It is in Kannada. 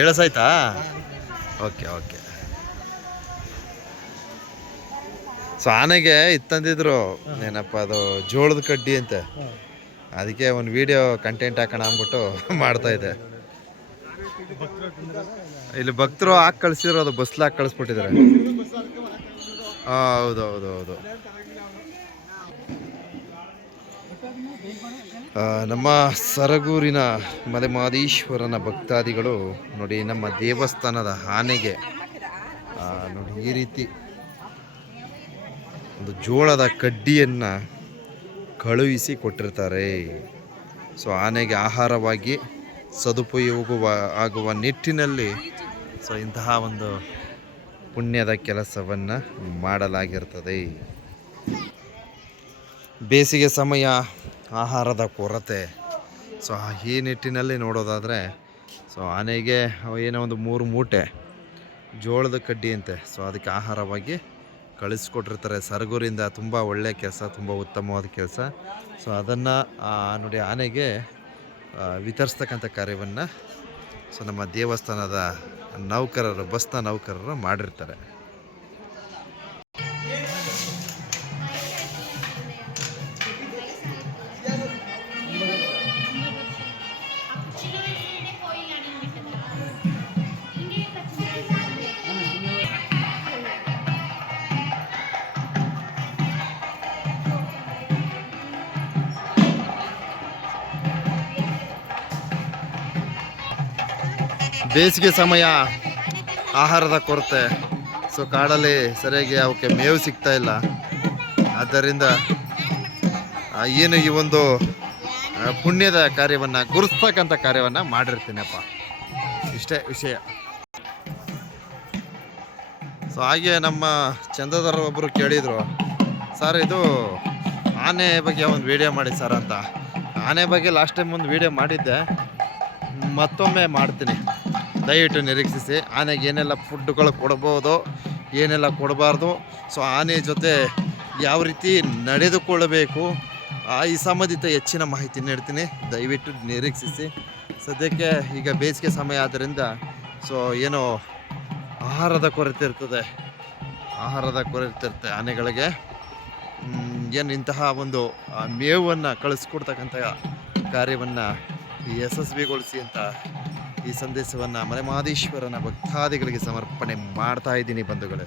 ಎಳಸಾಯ್ತಾ ಓಕೆ ಓಕೆ. ಸೊ ಆನೆಗೆ ಇತ್ತಂದಿದ್ರು ಏನಪ್ಪ ಅದು ಜೋಳದ ಕಡ್ಡಿ ಅಂತೆ. ಅದಕ್ಕೆ ಒಂದು ವಿಡಿಯೋ ಕಂಟೆಂಟ್ ಹಾಕೋಣ ಅಂದ್ಬಿಟ್ಟು ಮಾಡ್ತಾ ಇದ್ದೆ. ಇಲ್ಲಿ ಭಕ್ತರು ಹಾಕಿ ಅದು ಬಸ್ಲಾಗಿ ಕಳಿಸ್ಬಿಟ್ಟಿದ್ದಾರೆ. ಹಾಂ ಹೌದು ಹೌದು ಹೌದು. ನಮ್ಮ ಸರಗೂರಿನ ಮಲೆಮಾದೀಶ್ವರನ ಭಕ್ತಾದಿಗಳು ನೋಡಿ, ನಮ್ಮ ದೇವಸ್ಥಾನದ ಆನೆಗೆ ನೋಡಿ, ಈ ರೀತಿ ಒಂದು ಜೋಳದ ಕಡ್ಡಿಯನ್ನು ಕಳುಹಿಸಿ ಕೊಟ್ಟಿರ್ತಾರೆ. ಸೊ, ಆನೆಗೆ ಆಹಾರವಾಗಿ ಸದುಪಯೋಗವ ಆಗುವ ನಿಟ್ಟಿನಲ್ಲಿ ಸೊ ಇಂತಹ ಒಂದು ಪುಣ್ಯದ ಕೆಲಸವನ್ನು ಮಾಡಲಾಗಿರ್ತದೆ. ಬೇಸಿಗೆ ಸಮಯ, ಆಹಾರದ ಕೊರತೆ. ಸೊ ಈ ನಿಟ್ಟಿನಲ್ಲಿ ನೋಡೋದಾದರೆ ಸೊ ಆನೆಗೆ ಏನೋ ಒಂದು ಮೂರು ಮೂಟೆ ಜೋಳದ ಕಡ್ಡಿ ಅಂತೆ ಸೊ ಅದಕ್ಕೆ ಆಹಾರವಾಗಿ ಕಳಿಸ್ಕೊಟ್ಟಿರ್ತಾರೆ. ಸರಗುರಿಂದ ತುಂಬ ಒಳ್ಳೆಯ ಕೆಲಸ, ತುಂಬ ಉತ್ತಮವಾದ ಕೆಲಸ. ಸೊ ಅದನ್ನು ನೋಡಿ, ಆನೆಗೆ ವಿತರಿಸ್ತಕ್ಕಂಥ ಕಾರ್ಯವನ್ನು ಸೊ ನಮ್ಮ ದೇವಸ್ಥಾನದ ನೌಕರರು ಬಸ್ನ ನೌಕರರು ಮಾಡಿರ್ತಾರೆ. ಬೇಸಿಗೆ ಸಮಯ ಆಹಾರದ ಕೊರತೆ. ಸೊ ಕಾಡಲ್ಲಿ ಸರಿಯಾಗಿ ಅವಕ್ಕೆ ಮೇವು ಸಿಗ್ತಾ ಇಲ್ಲ. ಆದ್ದರಿಂದ ಏನು ಈ ಒಂದು ಪುಣ್ಯದ ಕಾರ್ಯವನ್ನು ಗುರುಸ್ತಕ್ಕಂಥ ಕಾರ್ಯವನ್ನು ಮಾಡಿರ್ತೀನಪ್ಪ. ಇಷ್ಟೇ ವಿಷಯ. ಸೊ ಹಾಗೆ ನಮ್ಮ ಚಂದ್ರಧರ ಒಬ್ಬರು ಕೇಳಿದರು, ಸರ್, ಇದು ಆನೆ ಬಗ್ಗೆ ಒಂದು ವಿಡಿಯೋ ಮಾಡಿ ಸರ್ ಅಂತ. ಆನೆ ಬಗ್ಗೆ ಲಾಸ್ಟ್ ಟೈಮ್ ಒಂದು ವಿಡಿಯೋ ಮಾಡಿದ್ದೆ. ಮತ್ತೊಮ್ಮೆ ಮಾಡ್ತೀನಿ. ದಯವಿಟ್ಟು ನಿರೀಕ್ಷಿಸಿ. ಆನೆಗೆ ಏನೆಲ್ಲ ಫುಡ್ಗಳು ಕೊಡ್ಬೋದು, ಏನೆಲ್ಲ ಕೊಡಬಾರ್ದು. ಸೊ ಆನೆ ಜೊತೆ ಯಾವ ರೀತಿ ನಡೆದುಕೊಳ್ಳಬೇಕು, ಆ ಈ ಸಂಬಂಧಿತ ಹೆಚ್ಚಿನ ಮಾಹಿತಿ ನೀಡ್ತೀನಿ. ದಯವಿಟ್ಟು ನಿರೀಕ್ಷಿಸಿ. ಸದ್ಯಕ್ಕೆ ಈಗ ಬೇಸಿಗೆ ಸಮಯ ಆದ್ದರಿಂದ ಸೊ ಏನೋ ಆಹಾರದ ಕೊರತೆ ಇರ್ತದೆ. ಆಹಾರದ ಕೊರತೆ ಇರುತ್ತೆ ಆನೆಗಳಿಗೆ. ಏನು ಇಂತಹ ಒಂದು ಮೇವನ್ನು ಕಳಿಸ್ಕೊಡ್ತಕ್ಕಂಥ ಕಾರ್ಯವನ್ನು ಯಶಸ್ವಿಗೊಳಿಸಿ ಅಂತ ಈ ಸಂದೇಶವನ್ನು ಮಲೆಮಾದೇಶ್ವರನ ಭಕ್ತಾದಿಗಳಿಗೆ ಸಮರ್ಪಣೆ ಮಾಡ್ತಾ ಇದ್ದೀನಿ ಬಂಧುಗಳೇ.